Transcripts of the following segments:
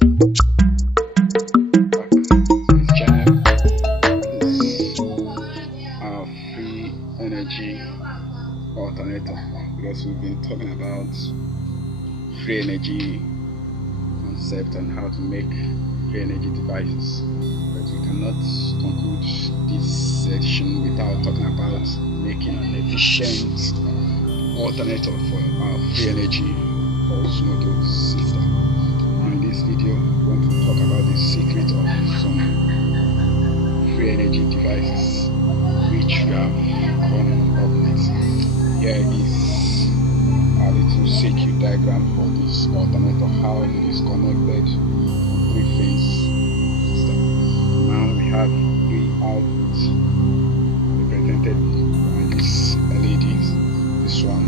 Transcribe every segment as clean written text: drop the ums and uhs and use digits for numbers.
This channel is our free energy alternator, because we've been talking about free energy concept and how to make free energy devices, but we cannot conclude this section without talking about making an efficient alternator for our free energy pulse motor system. Now in this video, we want to talk about the secret of some free energy devices which we have come up with. Here is a little circuit diagram for this alternator, how it is connected to three-phase system. Now we have three outputs represented by these LEDs. This one,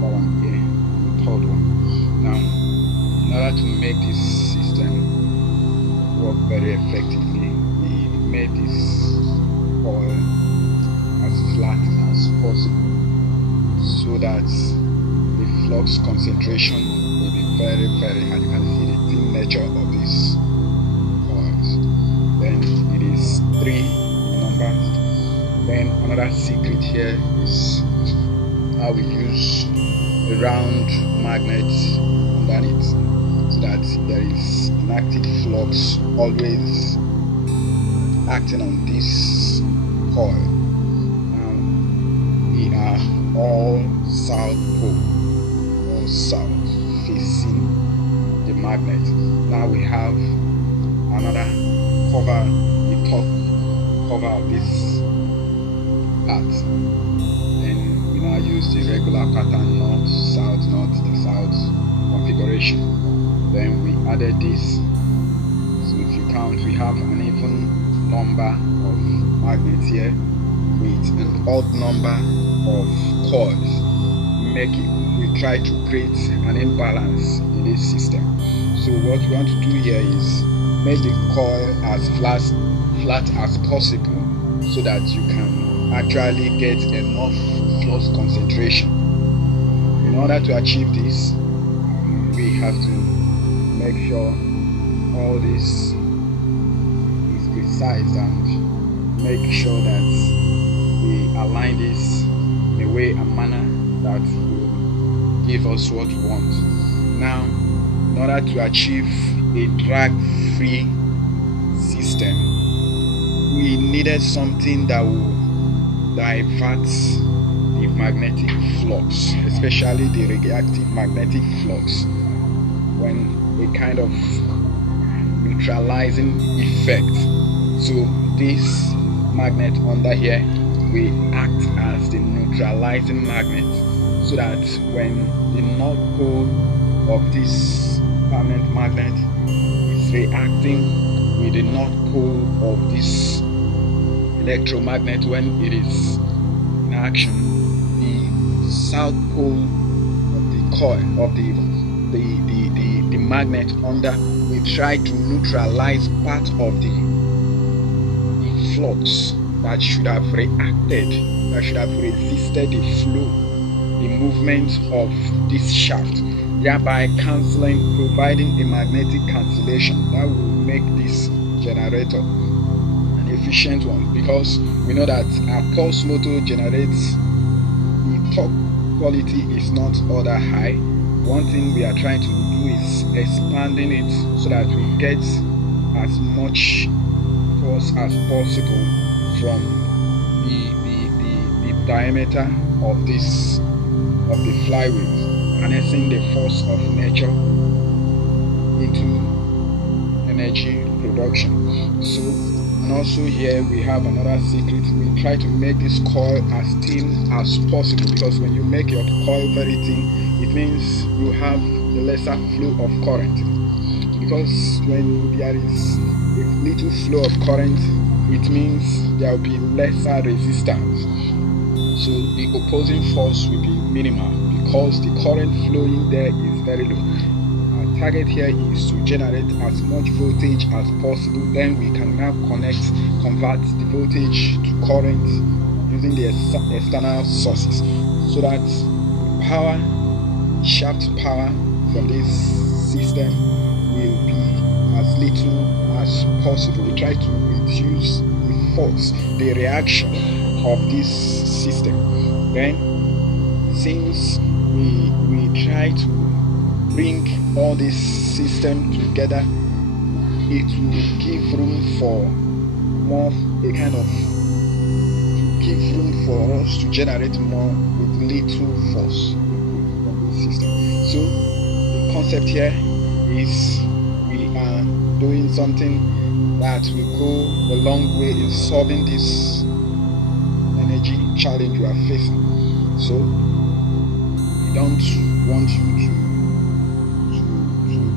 that one here, and the third one. Now, in order to make this system work very effectively, we made this coil as flat as possible, so that the flux concentration will be very high. You can see the thin nature of these coils. Then it is 3 in number. Then another secret here is how we use a round magnet underneath, so that there is an active flux always acting on this coil. Now we are all south pole, all south facing the magnet. Now we have another cover, the top cover of this part. Then we now use the regular pattern, north, south, the south configuration. Then we added this, so if you count, we have an even number of magnets here with an odd number of coils. We try to create an imbalance in this system. So what we want to do here is make the coil as flat as possible, so that you can actually get enough flux concentration. In order to achieve this, we have to make sure all this is precise and make sure that we align this in a way and manner that will give us what we want. Now, in order to achieve a drag-free system, we needed something that will divert the magnetic flux, especially the reactive magnetic flux, when a kind of neutralizing effect. So this magnet under here will act as the neutralizing magnet, so that when the north pole of this permanent magnet is reacting with the north pole of this electromagnet, when it is in action, the south pole of the coil of the magnet under will try to neutralize part of the flux that should have reacted, that should have resisted the flow, the movement of this shaft, thereby providing a magnetic cancellation that will make this generator an efficient one. Because we know that our pulse motor generates, the torque quality is not all that high. One thing we are trying to do is expanding it, so that we get as much force as possible from the diameter of the flywheel, harnessing the force of nature into energy production. So, and also here we have another secret. We try to make this coil as thin as possible, because when you make your coil very thin, it means you have the lesser flow of current. Because when there is a little flow of current, it means there will be lesser resistance. So the opposing force will be minimal, because the current flowing there is very low. Our target here is to generate as much voltage as possible. Then we can now convert the voltage to current using the external sources, so that power, shaft power from this system will be as little as possible. We try to reduce the force, the reaction of this system. Then, since we try to bring all this system together, it will give room for more a kind of give room for us to generate more with little force from this system. So the concept here is we are doing something that will go a long way in solving this energy challenge you are facing. So we don't want you to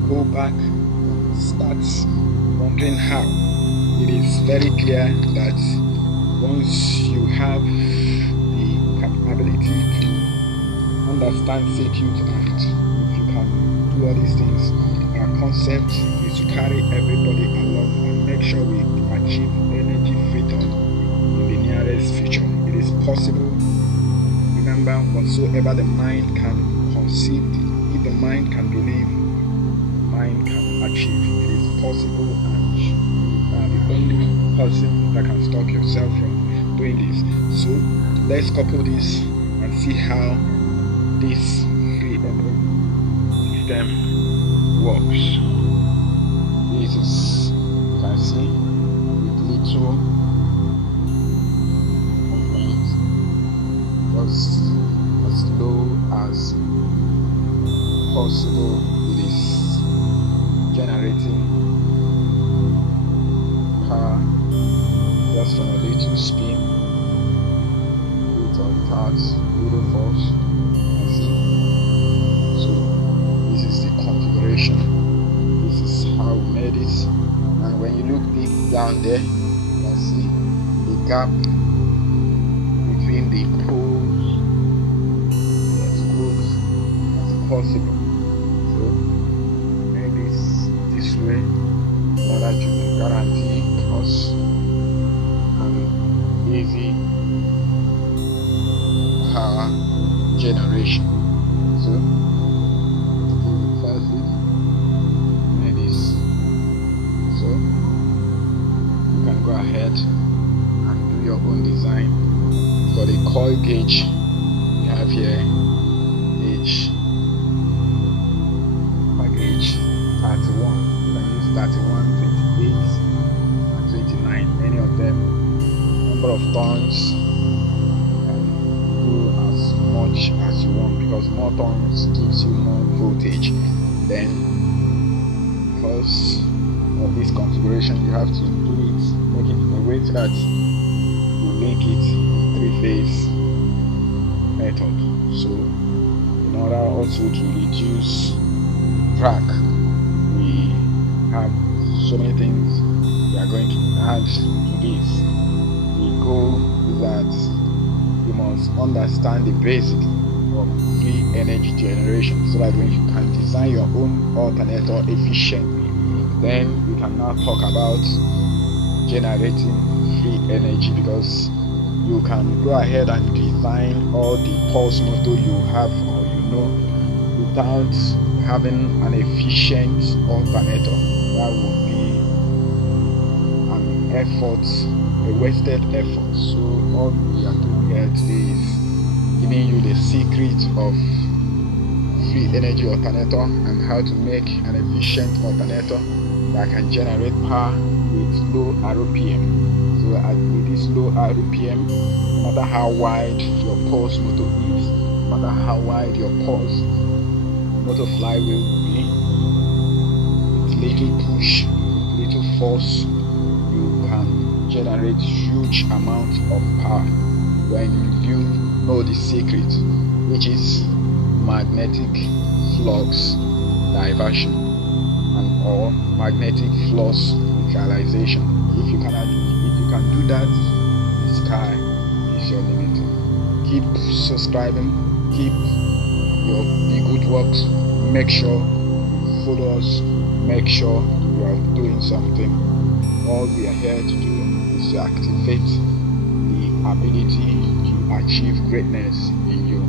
go back and start wondering how. It is very clear that once you have the capability to understand circuit and if you can do all these things, our concept is to carry everybody along and make sure we achieve energy freedom in the nearest future. It is possible. Remember, whatsoever the mind can conceive, if the mind can believe, mind can achieve. It is possible, and you are the only person that can stop yourself from doing this. So let's couple this and see how this free energy system works. This is, you can see, with little movement, just as low as possible. It is generating power just from a little spin, without little force. You see? So this is the configuration. This is how we made it. And when you look deep down there, you can see the gap between the poles as close as possible. So make this way in order to guarantee us an easy power generation. So first make this. So you can go ahead and do your own design. For the coil gauge, we have here gauge 31. You can use 31, 28, and 29. Any of them. Number of turns, do as much as you want, because more turns gives you more voltage. Then because of this configuration, you have to do it, make it in a way that you link it in 3-phase method. So in order also to reduce drag, we have so many things we are going to add to this. The goal is that you must understand the basic of free energy generation, so that when you can design your own alternator efficiently, then you can now talk about generating free energy, because you can go ahead and design all the pulse motor you have or you know without having an efficient alternator. That would be an effort, a wasted effort. So all we are doing here today is giving you the secret of free energy alternator and how to make an efficient alternator that can generate power with low RPM. So with this low RPM, no matter how wide your pulse motor is, no matter how wide your pulse motor flywheel will be, with little push, little force, you can generate huge amounts of power when you know the secret, which is magnetic flux diversion and or magnetic flux neutralization. If you can do that, the sky is your limit. Keep subscribing, keep the good works. Make sure you follow us, make sure you are doing something. All we are here to do is to activate the ability to achieve greatness in you.